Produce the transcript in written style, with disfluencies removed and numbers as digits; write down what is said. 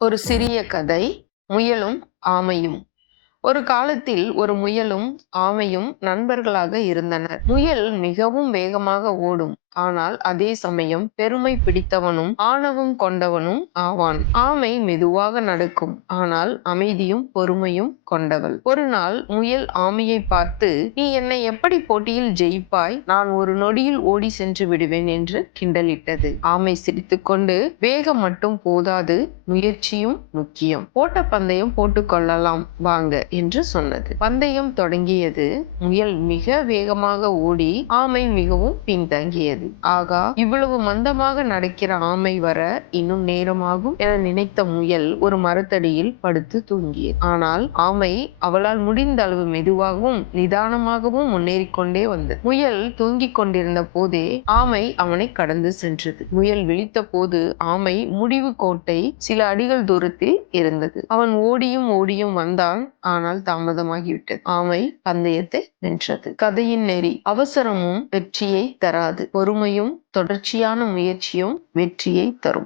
ஒரு சிறிய கதை. முயலும் ஆமையும். ஒரு காலத்தில் ஒரு முயலும் ஆமையும் நண்பர்களாக இருந்தனர். முயல் மிகவும் வேகமாக ஓடும், ஆனால் அதே சமயம் பெருமை பிடித்தவனும் ஆணவம் கொண்டவனும் ஆவான். ஆமை மெதுவாக நடக்கும், ஆனால் அமைதியும் பொறுமையும் கொண்டவள். ஒரு நாள் முயல் ஆமையை பார்த்து, நீ என்னை எப்படி போட்டியில் ஜெயிப்பாய்? நான் ஒரு நொடியில் ஓடி சென்று விடுவேன் என்று கிண்டலிட்டது. ஆமை சிரித்துக்கொண்டு, வேகம் மட்டும் போதாது, முயற்சியும் முக்கியம். ஓட்ட பந்தயம் போட்டுக் கொள்ளலாம் வாங்க என்று சொன்னது. பந்தயம் தொடங்கியது. முயல் மிக வேகமாக ஓடி ஆமை மிகவும் பின்தங்கியது. ஆகா, இவ்வளவு மந்தமாக நடக்கிற ஆமை வர இன்னும் நேரமாகும் என நினைத்த முயல் ஒரு மரத்தடியில் படுத்து தூங்கியது. ஆனால் ஆமை அவளால் முடிந்த அளவு மெதுவாகவும் நிதானமாகவும் முன்னேறி கொண்டே வந்தது. முயல் தூங்கிக் கொண்டிருந்த போதே ஆமை அவனை கடந்து சென்றது. முயல் விழித்த போது ஆமை முடிவு கோட்டை சில அடிகள் தூரத்தில் இருந்தது. அவன் ஓடியும் ஓடியும் வந்தான், ஆனால் தாமதமாகிவிட்டது. ஆமை பந்தயத்தை வென்றது. கதையின் நெறி: அவசரமும் வெற்றியை தராது, பொறுமையும் தொடர்ச்சியான முயற்சியும் வெற்றியை தரும்.